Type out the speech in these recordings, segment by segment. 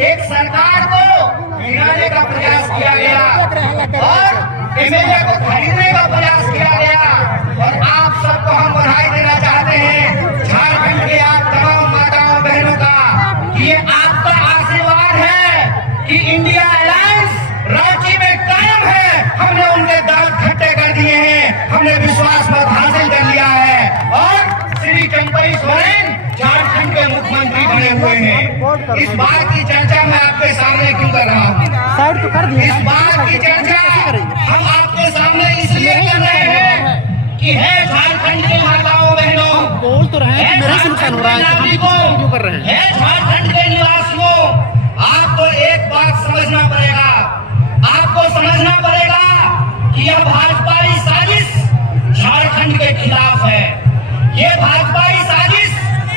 एक सरकार को गिराने का प्रयास किया गया और एमएलए को खरीदने का प्रयास किया गया। और आप सबको हम बधाई देना चाहते हैं, झारखंड के आप तमाम माताओं बहनों का, कि ये आपका आशीर्वाद है कि इंडिया अलायंस रांची में कायम है। हमने उनके दांत खट्टे कर दिए हैं, हमने विश्वास मत हासिल कर लिया है और श्री चंपई सोरेन झारखंड के मुख्यमंत्री बने हुए हैं। इस बात की चर्चा मैं आपके सामने क्यों कर रहा हूँ? साइड तो कर दिया। इस बात की चर्चा हम आपके सामने इसलिए कर रहे हैं कि है झारखंड के माताओं बहनों, बोल तो रहे हैं मेरे से नुकसान हो रहा है, हम क्यों कर रहे हैं? है झारखंड के निवासियों, आपको एक बात समझना पड़ेगा, आपको समझना पड़ेगा कि यह भाजपाई साजिश झारखंड के खिलाफ है, ये भाजपाई साजिश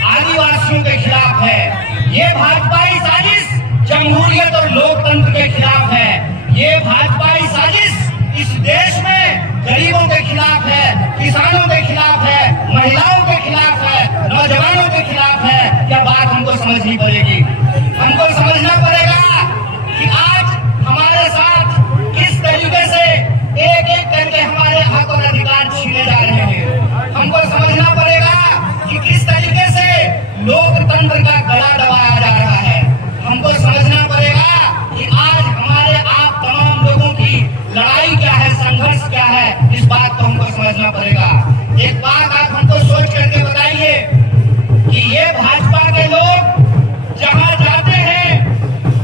आदिवासियों के खिलाफ है, ये भाजपाई साजिश जमहूरियत और लोकतंत्र के खिलाफ है, ये भाजपाई साजिश इस देश में गरीबों के खिलाफ है, किसानों के खिलाफ है, महिलाओं के खिलाफ है, नौजवानों के खिलाफ है। यह बात हमको समझनी पड़ेगी, हमको समझना पड़ेगा कि आज हमारे साथ किस तरीके से एक एक करके हमारे हक और अधिकार छीने जा रहे हैं। हमको समझना पड़ेगा कि किस तरीके से लोकतंत्र का गला दबाया जा रहा है। हमको समझना पड़ेगा कि आज हमारे आप तमाम लोगों की लड़ाई क्या है, संघर्ष क्या है, इस बात को हमको समझना पड़ेगा। एक बात आप हमको सोच करके बताइए कि ये भाजपा के लोग जहां जाते हैं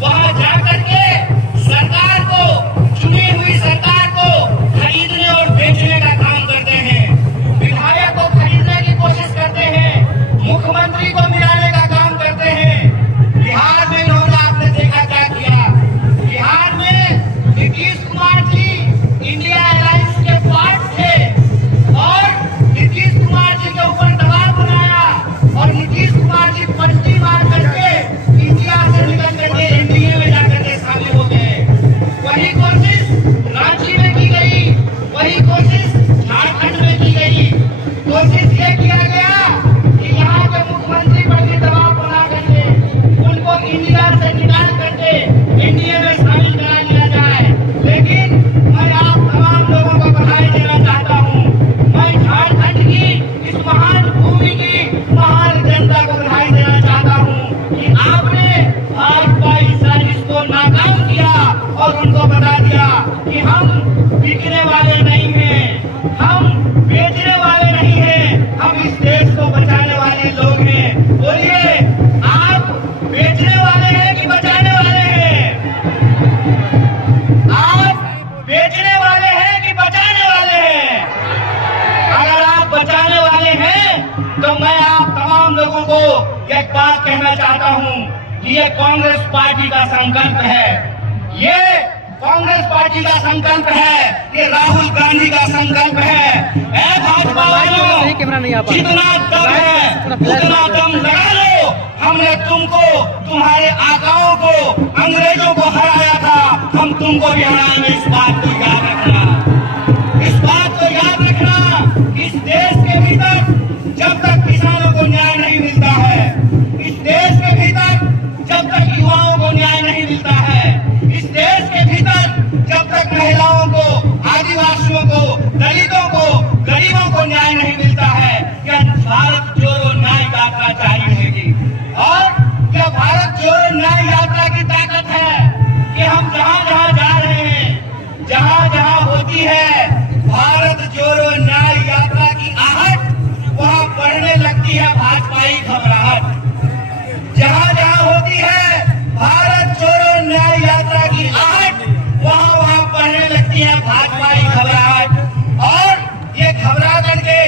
वहां जाकर के सरकार को, चुनी हुई सरकार को खरीदने और बेचने का काम करते हैं, विधायक को खरीदने की कोशिश करते हैं, मुख्यमंत्री को मिलाने का काम करते हैं। बिहार में इन्होंने आपने देखा क्या किया, बिहार में नीतीश कुमार जी इंडिया अलायंस के पार्ट थे और नीतीश कुमार जी के ऊपर दबाव बनाया और नीतीश कुमार जी पलटी मार करके इंडिया से निकल करके एनडीए में जाकर के शामिल हो गए। वही कोशिश रांची में की गई, वही कोशिश झारखंड में की गई। कोशिश ये किया गया कि यहाँ के मुख्यमंत्री पर भी दबाव बना करके उनको इंडिया से निकाल करके एनडीए में शामिल करा लिया जाए। लेकिन मैं आप तमाम लोगों को बधाई देना चाहता हूँ, मैं झारखंड की इस महान भूमि की महान जनता को बधाई देना चाहता हूँ कि आपने भाजपा इस साजिश को नाकाम किया और उनको बता दिया कि हम बिकने वाले नहीं हैं, हम बेचने वाले नहीं हैं, हम इस देश को बचाने वाले लोग हैं। बोलिए, आप बेचने वाले हैं कि बचाने वाले हैं? आप बेचने वाले हैं कि बचाने वाले हैं? अगर आप बचाने वाले हैं तो मैं आप तमाम लोगों को एक बात कहना चाहता हूं कि ये कांग्रेस पार्टी का संकल्प है, ये कांग्रेस पार्टी का संकल्प है, ये राहुल गांधी का संकल्प है। भाजपा वालों, जितना दम है उतना दम लगा लो। हमने तुमको, तुम्हारे आकाओं को, अंग्रेजों को हराया था, हम तुमको भी हराएंगे। इस बात को याद रखना, इस बात को याद रखना। इस देश के भीतर जब तक किसानों को न्याय नहीं मिलता है, इस देश के भीतर जब तक युवाओं को न्याय नहीं मिलता है, इस देश के भीतर जब तक महिलाओं को, आदिवासियों को, दलितों को, गरीबों को न्याय नहीं मिलता है, क्या भारत जोड़ो न्याय यात्रा जारी रहेगी। और क्या भारत जोड़ो न्याय यात्रा की ताकत है कि हम जहां जहां जा रहे हैं, जहां जहां होती है भारत जोड़ो न्याय यात्रा की आहट, वहां बढ़ने लगती है भाजपाई घबराहट। जहां जहां होती है भारत जोड़ो न्याय यात्रा की आहट, वहां वहां बढ़ने लगती है भाजपाई घबराहट। और ये घबरा करके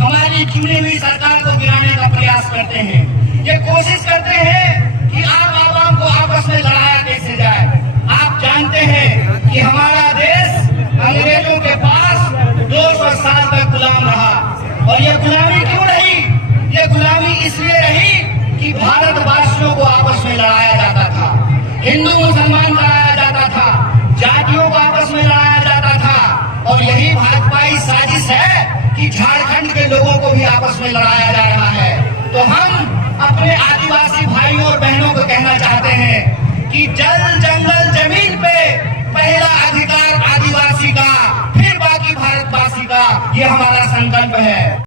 हमारी चुनी हुई सरकार को गिराने का प्रयास करते हैं, ये कोशिश करते हैं कि आवाम को आपस में लड़ाया कैसे जाए। आप जानते हैं कि हमारा देश अंग्रेजों के पास 200 साल तक गुलाम रहा। और ये गुलामी क्यों रही? ये गुलामी इसलिए रही कि भारतवासियों को आपस में लड़ाया जाता था, हिंदू मुसलमान लड़ाया जाता था, जातियों को आपस में लड़ाया जाता था। और यही भाजपाई साजिश है कि झारखंड के लोगों को भी आपस में लड़ाया जा रहा है। तो हम अपने आदिवासी भाइयों और बहनों को कहना चाहते हैं कि ये हमारा संकल्प है।